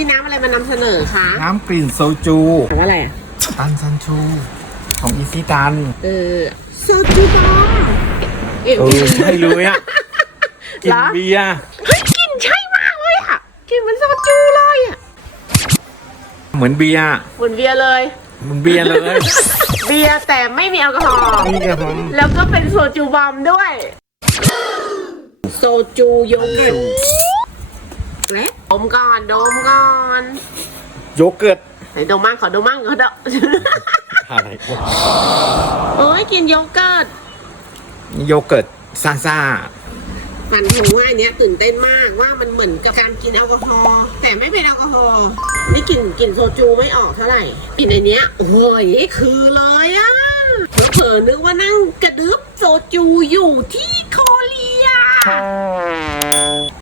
มีน้ำอะไรมานำเสนอคะน้ำกลิ่นโซจูถามว่าอะไรอะตันซันชู ของอีซี่ตัน เออโซจูบอมเอ็มเออใช่เลยอะกลินเหรอเบียร์เฮ้ยกลินใช่มากเลยอะกลินเหมือนโซจูเลยอะเหมือนเบียร์เหมือนเบียร์เลยเหมือนเบียร์เลย เบียร์แต่ไม่มีแอลกอฮอล์นี่ครับผมแล้วก็เป็นโซจูบอมด้วย โซจูโยเกิร์ต และดมก่อนดมก่อนโยเกิร์ตไหนดมมั่งขอดมมั่งขอดมอะไรวะโอ้ยกินโยเกิร์ตโยเกิร์ตซาซ่าฝันถึงว่าอันเนี้ยตื่นเต้นมากว่ามันเหมือนกับการกินแอลกอฮอล์แต่ไม่เป็นแอลกอฮอล์นี่กลิ่นกลิ่นโซจูไม่ออกเท่าไหร่กลิ่นอันเนี้ยโอ้ยคือเลยอะเผลอๆนึกว่านั่งกระดึบโซจูอยู่ที่โคเรีย